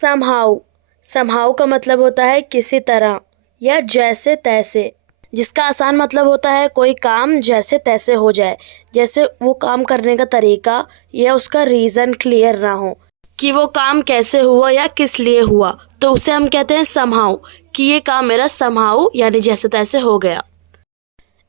Somehow. Somehow का मतलब होता है किसी तरह या जैसे तैसे, जिसका आसान मतलब होता है कोई काम जैसे तैसे हो जाए, जैसे वो काम करने का तरीका या उसका रीज़न क्लियर ना हो कि वो काम कैसे हुआ या किस लिए हुआ, तो उसे हम कहते हैं समहाउ, कि ये काम मेरा समहाउ यानी जैसे तैसे हो गया।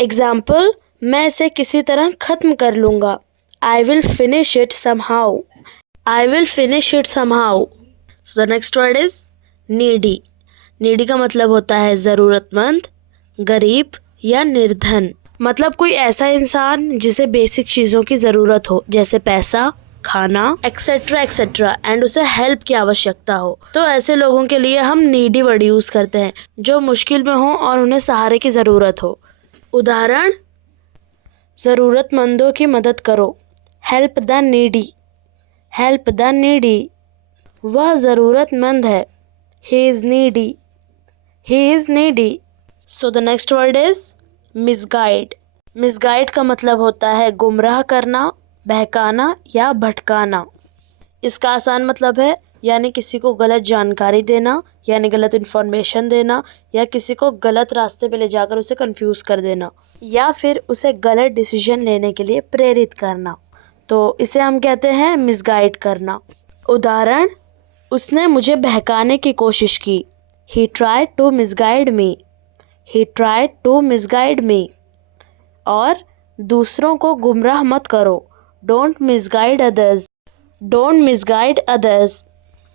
एग्जाम्पल, मैं इसे किसी तरह ख़त्म कर लूँगा। I will finish it somehow. I will finish it somehow. So the next word is needy. Needy का मतलब होता है ज़रूरतमंद, गरीब या निर्धन। मतलब कोई ऐसा इंसान जिसे बेसिक चीज़ों की ज़रूरत हो, जैसे पैसा, खाना, एक्सेट्रा एक्सेट्रा, एंड उसे हेल्प की आवश्यकता हो। तो ऐसे लोगों के लिए हम नीडी वर्ड यूज़ करते हैं, जो मुश्किल में हो और उन्हें सहारे की ज़रूरत हो। उदाहरण, ज़रूरतमंदों की मदद करो। Help the needy. Help the needy. वह ज़रूरतमंद है। He is needy. He is needy. So the next word is misguide. Misguide का मतलब होता है गुमराह करना, बहकाना या भटकाना। इसका आसान मतलब है यानी किसी को गलत जानकारी देना, यानी गलत इन्फॉर्मेशन देना, या किसी को गलत रास्ते पे ले जाकर उसे कंफ्यूज कर देना, या फिर उसे गलत डिसीजन लेने के लिए प्रेरित करना। तो इसे हम कहते हैं मिसगाइड करना। उदाहरण, उसने मुझे बहकाने की कोशिश की। He tried to misguide me. He tried to misguide me. और दूसरों को गुमराह मत करो। Don't misguide others. Don't misguide others.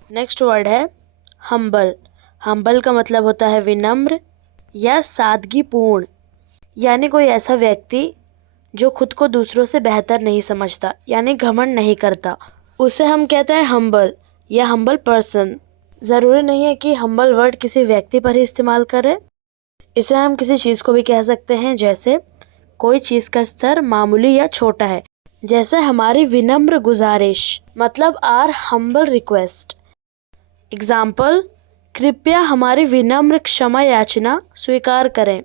Next word है हम्बल। हम्बल का मतलब होता है विनम्र या सादगीपूर्ण, यानी कोई ऐसा व्यक्ति जो खुद को दूसरों से बेहतर नहीं समझता, यानी घमंड नहीं करता, उसे हम कहते हैं हम्बल या हम्बल पर्सन। ज़रूरी नहीं है कि हम्बल वर्ड किसी व्यक्ति पर ही इस्तेमाल करें, इसे हम किसी चीज़ को भी कह सकते हैं, जैसे कोई चीज़ का स्तर मामूली या छोटा है, जैसे हमारी विनम्र गुजारिश, मतलब आर हम्बल रिक्वेस्ट। एग्जाम्पल, कृपया हमारी विनम्र क्षमा याचना स्वीकार करें।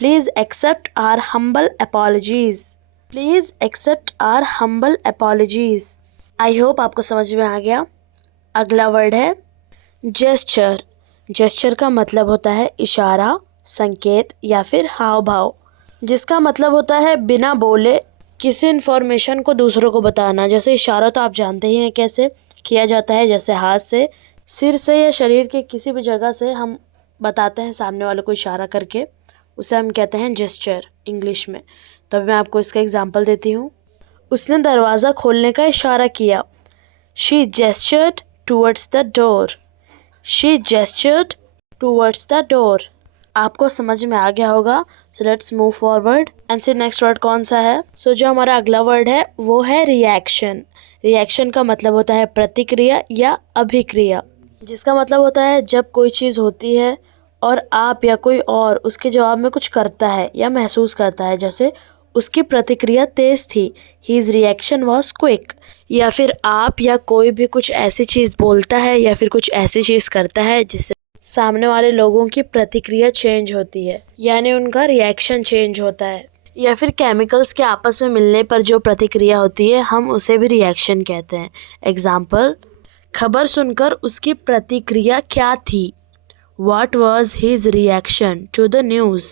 Please accept our humble apologies. Please accept our humble apologies. I hope आपको समझ में आ गया। अगला वर्ड है जेस्चर। जेस्चर का मतलब होता है इशारा, संकेत या फिर हाव भाव, जिसका मतलब होता है बिना बोले किसी इन्फॉर्मेशन को दूसरों को बताना। जैसे इशारा तो आप जानते ही हैं कैसे किया जाता है, जैसे हाथ से, सिर से या शरीर के किसी भी जगह से हम बताते हैं सामने वाले को इशारा करके, उसे हम कहते हैं जेस्चर इंग्लिश में। तो अभी मैं आपको इसका एग्जांपल देती हूँ। उसने दरवाज़ा खोलने का इशारा किया। She gestured towards the door. She gestured towards the door. आपको समझ में आ गया होगा। So let's move forward and see next word कौन सा है। सो जो हमारा अगला वर्ड है वो है रिएक्शन। रिएक्शन का मतलब होता है प्रतिक्रिया या अभिक्रिया, जिसका मतलब होता है जब कोई चीज़ होती है और आप या कोई और उसके जवाब में कुछ करता है या महसूस करता है, जैसे उसकी प्रतिक्रिया तेज़ थी, हीज़ रिएक्शन वॉज क्विक। या फिर आप या कोई भी कुछ ऐसी चीज़ बोलता है या फिर कुछ ऐसी चीज़ करता है जिससे सामने वाले लोगों की प्रतिक्रिया चेंज होती है, यानी उनका रिएक्शन चेंज होता है। या फिर केमिकल्स के आपस में मिलने पर जो प्रतिक्रिया होती है हम उसे भी रिएक्शन कहते हैं। एग्जाम्पल, खबर सुनकर उसकी प्रतिक्रिया क्या थी। What was his reaction to the news?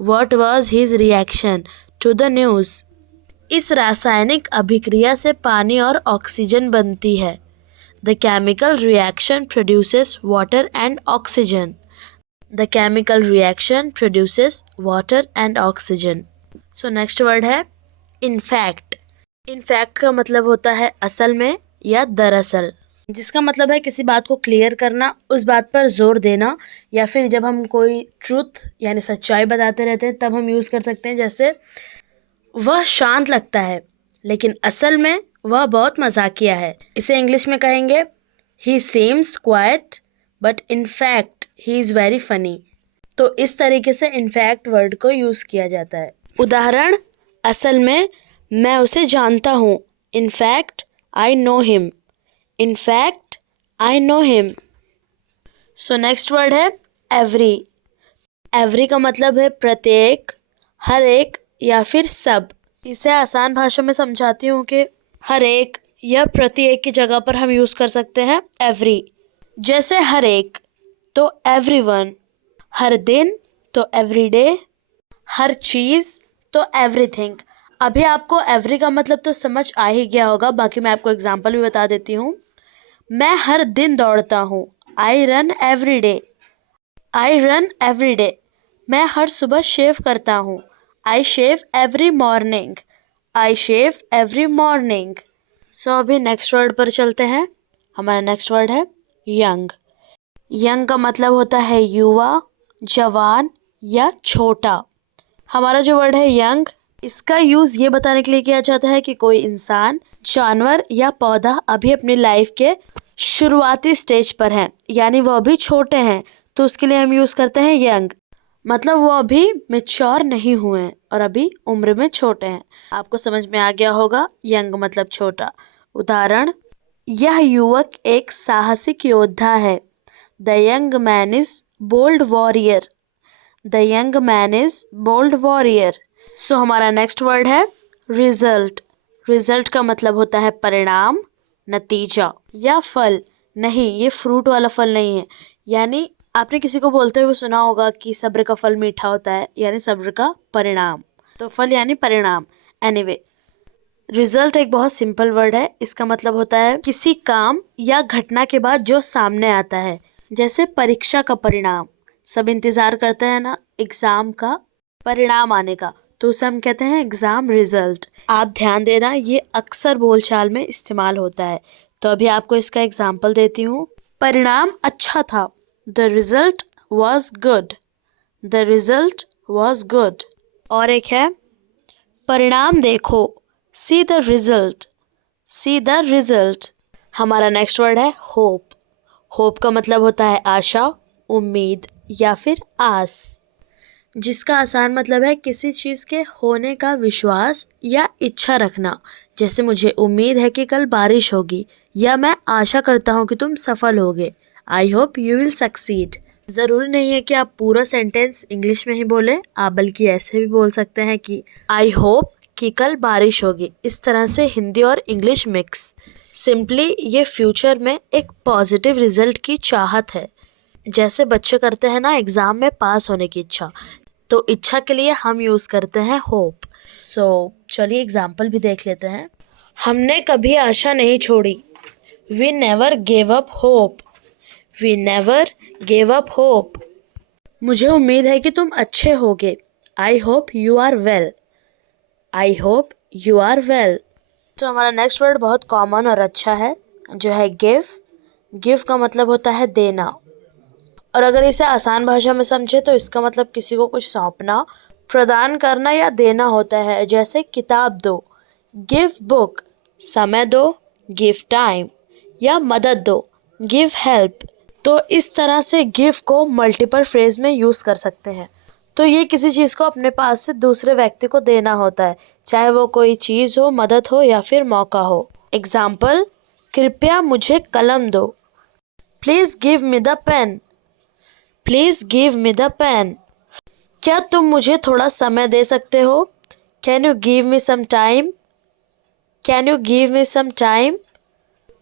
What was his reaction to the news? इस रासायनिक अभिक्रिया से पानी और ऑक्सीजन बनती है। The chemical reaction produces water and oxygen. The chemical reaction produces water and oxygen. So next word है in fact. In fact का मतलब होता है असल में या दरअसल, जिसका मतलब है किसी बात को क्लियर करना, उस बात पर जोर देना, या फिर जब हम कोई ट्रूथ यानी सच्चाई बताते रहते हैं तब हम यूज़ कर सकते हैं, जैसे वह शांत लगता है लेकिन असल में वह बहुत मजाकिया है। इसे इंग्लिश में कहेंगे ही seems quite but in fact he is very funny. तो इस तरीके से इनफैक्ट वर्ड को यूज़ किया जाता है। उदाहरण, असल में मैं उसे जानता हूँ। In fact I know him. In fact, I know him. So next word है every. Every का मतलब है प्रत्येक, हर एक या फिर सब। इसे आसान भाषा में समझाती हूँ कि हर एक या प्रत्येक की जगह पर हम यूज़ कर सकते हैं every। जैसे हर एक तो एवरीवन, हर दिन तो एवरीडे, हर चीज़ तो एवरीथिंग। अभी आपको एवरी का मतलब तो समझ आ ही गया होगा, बाकी मैं आपको एग्जांपल भी बता देती हूँ। मैं हर दिन दौड़ता हूँ, I run every day, I run every day. मैं हर सुबह शेव करता हूँ, आई शेव एवरी मॉर्निंग, आई शेव एवरी मॉर्निंग। सो अभी नेक्स्ट वर्ड पर चलते हैं। हमारा नेक्स्ट वर्ड है यंग। यंग का मतलब होता है युवा, जवान या छोटा। हमारा जो वर्ड है यंग, इसका यूज़ ये बताने के लिए किया जाता है कि कोई इंसान, जानवर या पौधा अभी अपनी लाइफ के शुरुआती स्टेज पर है, यानी वो अभी छोटे हैं, तो उसके लिए हम यूज़ करते हैं यंग। मतलब वो अभी मेच्योर नहीं हुए हैं और अभी उम्र में छोटे हैं। आपको समझ में आ गया होगा, यंग मतलब छोटा। उदाहरण, यह युवक एक साहसिक योद्धा है। The young man is bold warrior. The young man is bold warrior. So हमारा नेक्स्ट वर्ड है रिजल्ट। रिजल्ट का मतलब होता है परिणाम, नतीजा या फल। नहीं, ये फ्रूट वाला फल नहीं है। यानी आपने किसी को बोलते हुए सुना होगा कि सब्र का फल मीठा होता है, यानी सब्र का परिणाम। तो फल यानी परिणाम। एनीवे, रिजल्ट एक बहुत सिंपल वर्ड है। इसका मतलब होता है किसी काम या घटना के बाद जो सामने आता है। जैसे परीक्षा का परिणाम, सब इंतजार करते हैं ना एग्जाम का परिणाम आने का, तो उसे हम कहते हैं एग्जाम रिजल्ट। आप ध्यान देना, ये अक्सर बोलचाल में इस्तेमाल होता है। तो अभी आपको इसका एग्जाम्पल देती हूँ। परिणाम अच्छा था, the result was good. The result was good. और एक है परिणाम देखो, see the result. See the result. हमारा नेक्स्ट वर्ड है होप। होप का मतलब होता है आशा, उम्मीद या फिर आस, जिसका आसान मतलब है किसी चीज़ के होने का विश्वास या इच्छा रखना। जैसे मुझे उम्मीद है कि कल बारिश होगी, या मैं आशा करता हूँ कि तुम सफल होगे। I hope you will succeed. ज़रूरी नहीं है कि आप पूरा सेंटेंस इंग्लिश में ही बोले, आप बल्कि ऐसे भी बोल सकते हैं कि आई होप कि कल बारिश होगी। इस तरह से हिंदी और इंग्लिश मिक्स। सिंपली ये फ्यूचर में एक पॉजिटिव रिजल्ट की चाहत है। जैसे बच्चे करते हैं ना एग्ज़ाम में पास होने की इच्छा, तो इच्छा के लिए हम यूज़ करते हैं होप। सो चलिए एग्जाम्पल भी देख लेते हैं। हमने कभी आशा नहीं छोड़ी, we never gave up hope. We never gave up hope. मुझे उम्मीद है कि तुम अच्छे होगे, I hope you are well. I hope you are well. तो हमारा नेक्स्ट वर्ड बहुत कॉमन और अच्छा है, जो है गिव। गिव का मतलब होता है देना, और अगर इसे आसान भाषा में समझे तो इसका मतलब किसी को कुछ सौंपना, प्रदान करना या देना होता है। जैसे किताब दो, गिव बुक। समय दो, गिव टाइम। या मदद दो, गिव हेल्प। तो इस तरह से गिव को मल्टीपल फ्रेज में यूज़ कर सकते हैं। तो ये किसी चीज़ को अपने पास से दूसरे व्यक्ति को देना होता है, चाहे वो कोई चीज़ हो, मदद हो या फिर मौका हो। एग्जाम्पल, कृपया मुझे कलम दो, please give me the pen. Please give me the pen. क्या तुम मुझे थोड़ा समय दे सकते हो, can you give me some time. Can you give me some time.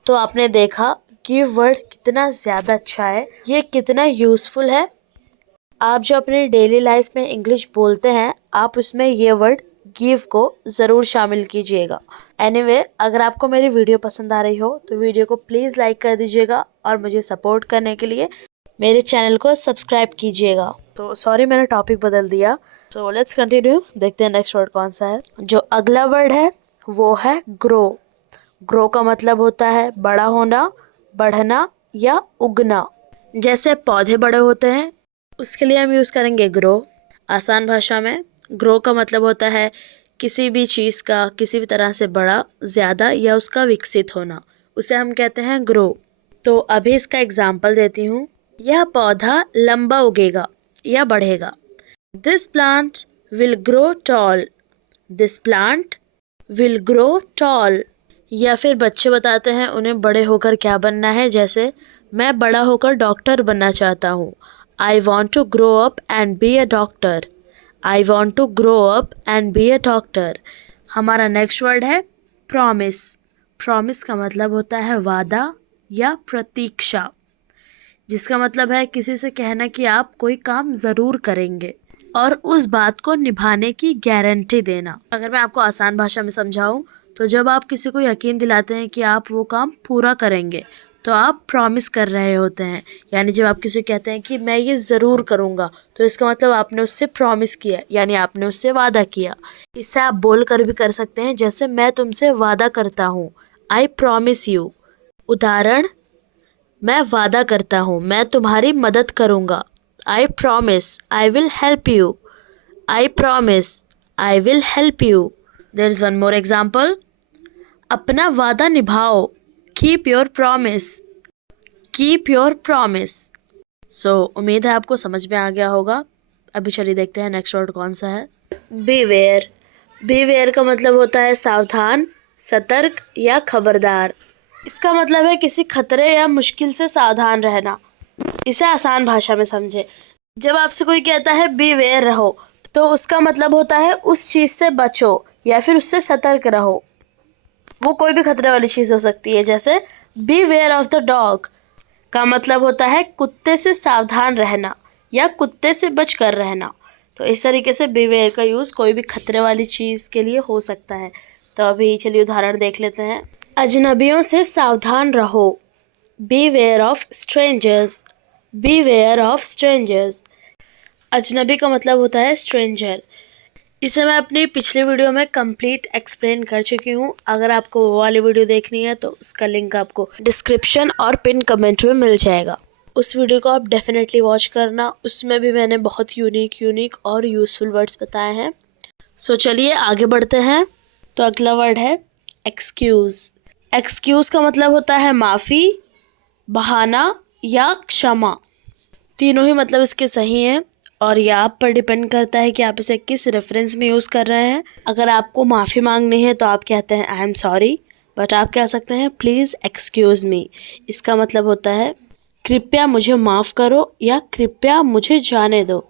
तो आपने देखा गिव वर्ड कितना ज़्यादा अच्छा है, ये कितना यूज़फुल है। आप जो अपनी डेली लाइफ में इंग्लिश बोलते हैं, आप उसमें ये वर्ड गिव को ज़रूर शामिल कीजिएगा। एनीवे, अगर आपको मेरी वीडियो पसंद आ रही हो तो वीडियो को प्लीज़ लाइक कर दीजिएगा, और मुझे सपोर्ट करने के लिए मेरे चैनल को सब्सक्राइब कीजिएगा। तो सॉरी मैंने टॉपिक बदल दिया। तो लेट्स कंटिन्यू, देखते हैं नेक्स्ट वर्ड कौन सा है। जो अगला वर्ड है वो है ग्रो। ग्रो का मतलब होता है बड़ा होना, बढ़ना या उगना। जैसे पौधे बड़े होते हैं, उसके लिए हम यूज़ करेंगे ग्रो। आसान भाषा में ग्रो का मतलब होता है किसी भी चीज़ का किसी भी तरह से बड़ा, ज़्यादा या उसका विकसित होना, उसे हम कहते हैं ग्रो। तो अभी इसका एग्जाम्पल देती हूँ। यह पौधा लंबा उगेगा या बढ़ेगा। This plant will grow tall. This plant will grow tall. या फिर बच्चे बताते हैं उन्हें बड़े होकर क्या बनना है। जैसे मैं बड़ा होकर डॉक्टर बनना चाहता हूँ, I want to grow up and be a doctor. I want to grow up and be a doctor. हमारा नेक्स्ट वर्ड है प्रॉमिस। प्रॉमिस का मतलब होता है वादा या प्रतीक्षा। जिसका मतलब है किसी से कहना कि आप कोई काम ज़रूर करेंगे और उस बात को निभाने की गारंटी देना। अगर मैं आपको आसान भाषा में समझाऊं तो जब आप किसी को यकीन दिलाते हैं कि आप वो काम पूरा करेंगे तो आप प्रॉमिस कर रहे होते हैं। यानी जब आप किसी को कहते हैं कि मैं ये ज़रूर करूँगा तो इसका मतलब आपने उससे प्रॉमिस किया, यानी आपने उससे वादा किया। इसे आप बोल कर भी कर सकते हैं, जैसे मैं तुमसे वादा करता हूँ, आई प्रॉमिस यू। उदाहरण, मैं वादा करता हूँ मैं तुम्हारी मदद करूँगा, I promise I will help you. I promise I will help you. There is one more example, अपना वादा निभाओ, keep your promise. Keep your promise. So उम्मीद है आपको समझ में आ गया होगा। अभी चलिए देखते हैं नेक्स्ट वर्ड कौन सा है। बीवेयर। बीवेयर का मतलब होता है सावधान, सतर्क या खबरदार। इसका मतलब है किसी खतरे या मुश्किल से सावधान रहना। इसे आसान भाषा में समझे। जब आपसे कोई कहता है बीवेयर रहो तो उसका मतलब होता है उस चीज़ से बचो या फिर उससे सतर्क रहो। वो कोई भी खतरे वाली चीज़ हो सकती है। जैसे बीवेयर ऑफ द डॉग का मतलब होता है कुत्ते से सावधान रहना या कुत्ते से बच कर रहना। तो इस तरीके से बीवेयर का यूज़ कोई भी खतरे वाली चीज़ के लिए हो सकता है। तो अभी चलिए उदाहरण देख लेते हैं। अजनबियों से सावधान रहो, beware of strangers. Beware of strangers. अजनबी का मतलब होता है स्ट्रेंजर। इसे मैं अपनी पिछली वीडियो में कंप्लीट एक्सप्लेन कर चुकी हूँ। अगर आपको वो वाली वीडियो देखनी है तो उसका लिंक आपको डिस्क्रिप्शन और पिन कमेंट में मिल जाएगा। उस वीडियो को आप डेफिनेटली वॉच करना। उसमें भी मैंने बहुत यूनिक और यूज़फुल वर्ड्स बताए हैं। सो चलिए आगे बढ़ते हैं। तो अगला वर्ड है एक्सक्यूज़। एक्सक्यूज़ का मतलब होता है माफ़ी, बहाना या क्षमा। तीनों ही मतलब इसके सही हैं और ये आप पर डिपेंड करता है कि आप इसे किस रेफरेंस में यूज़ कर रहे हैं। अगर आपको माफ़ी मांगनी है तो आप कहते हैं आई एम सॉरी, बट आप कह सकते हैं प्लीज़ एक्सक्यूज़ मी। इसका मतलब होता है कृपया मुझे माफ़ करो या कृपया मुझे जाने दो।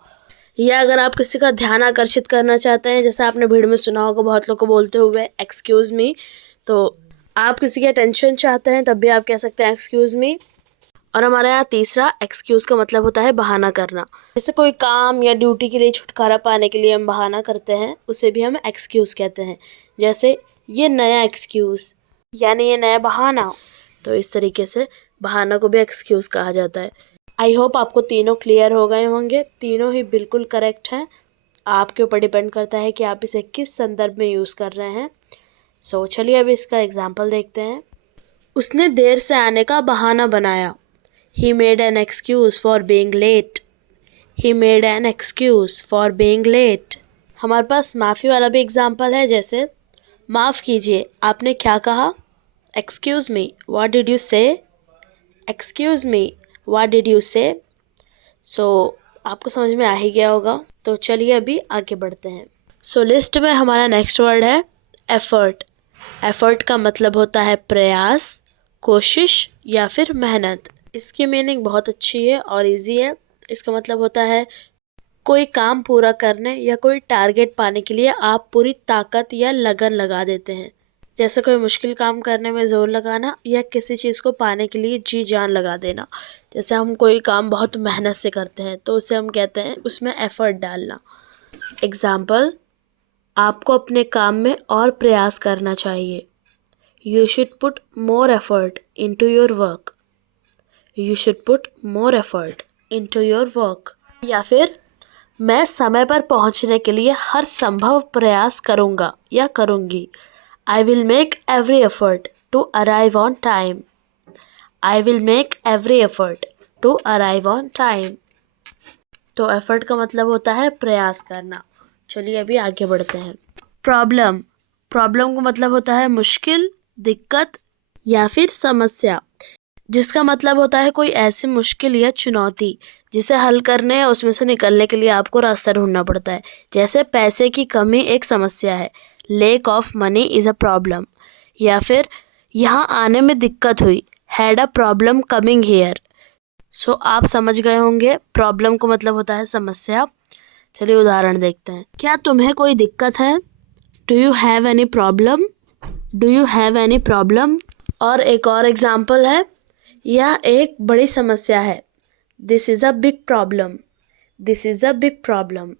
या अगर आप किसी का ध्यान आकर्षित करना चाहते हैं, जैसे आपने भीड़ में सुना होगा बहुत लोग को बोलते हुए एक्सक्यूज़ मी, तो आप किसी की अटेंशन चाहते हैं तब भी आप कह सकते हैं एक्सक्यूज़ मी। और हमारे यहाँ तीसरा एक्सक्यूज़ का मतलब होता है बहाना करना। जैसे कोई काम या ड्यूटी के लिए छुटकारा पाने के लिए हम बहाना करते हैं, उसे भी हम एक्सक्यूज़ कहते हैं। जैसे ये नया एक्सक्यूज़ यानी ये नया बहाना। तो इस तरीके से बहाना को भी एक्सक्यूज़ कहा जाता है। आई होप आपको तीनों क्लियर हो गए होंगे। तीनों ही बिल्कुल करेक्ट हैं। आपके ऊपर डिपेंड करता है कि आप इसे किस संदर्भ में यूज़ कर रहे हैं। सो चलिए अभी इसका एग्जाम्पल देखते हैं। उसने देर से आने का बहाना बनाया। He made an excuse for being late. He made an excuse for being late. हमारे पास माफ़ी वाला भी एग्जाम्पल है। जैसे माफ़ कीजिए आपने क्या कहा, excuse me what did you say. Excuse me what did you say. So आपको समझ में आ ही गया होगा। तो चलिए अभी आगे बढ़ते हैं। सो लिस्ट में हमारा नेक्स्ट वर्ड है एफर्ट। एफर्ट का मतलब होता है प्रयास, कोशिश या फिर मेहनत। इसकी मीनिंग बहुत अच्छी है और इजी है। इसका मतलब होता है कोई काम पूरा करने या कोई टारगेट पाने के लिए आप पूरी ताकत या लगन लगा देते हैं। जैसे कोई मुश्किल काम करने में ज़ोर लगाना या किसी चीज़ को पाने के लिए जी जान लगा देना। जैसे हम कोई काम बहुत मेहनत से करते हैं तो उसे हम कहते हैं उसमें एफ़र्ट डालना। एग्ज़ाम्पल, आपको अपने काम में और प्रयास करना चाहिए। You should put more effort into your work. You should put more effort into your work। या फिर मैं समय पर पहुंचने के लिए हर संभव प्रयास करूंगा या करूंगी। I will make every effort to arrive on time। I will make every effort to arrive on time। तो एफर्ट का मतलब होता है प्रयास करना। चलिए अभी आगे बढ़ते हैं। प्रॉब्लम। प्रॉब्लम का मतलब होता है मुश्किल, दिक्कत या फिर समस्या, जिसका मतलब होता है कोई ऐसी मुश्किल या चुनौती जिसे हल करने या उसमें से निकलने के लिए आपको रास्ता ढूंढना पड़ता है। जैसे पैसे की कमी एक समस्या है, lack of money is a problem. या फिर यहाँ आने में दिक्कत हुई, had a problem coming here. So आप समझ गए होंगे प्रॉब्लम को मतलब होता है समस्या। चलिए उदाहरण देखते हैं। क्या तुम्हें कोई दिक्कत है, do you have any problem. Do you have any problem. और एक और एग्जाम्पल है, यह एक बड़ी समस्या है, this is a big problem, this is a big problem.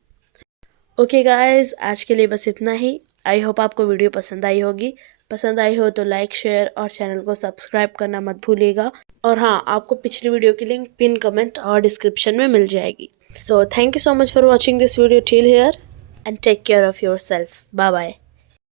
Okay guys, आज के लिए बस इतना ही। आई होप आपको वीडियो पसंद आई होगी। पसंद आई हो तो लाइक, शेयर और चैनल को सब्सक्राइब करना मत भूलिएगा। और हाँ, आपको पिछली वीडियो की लिंक पिन कमेंट और डिस्क्रिप्शन में मिल जाएगी। So thank you so much for watching this video till here and take care of yourself. Bye bye.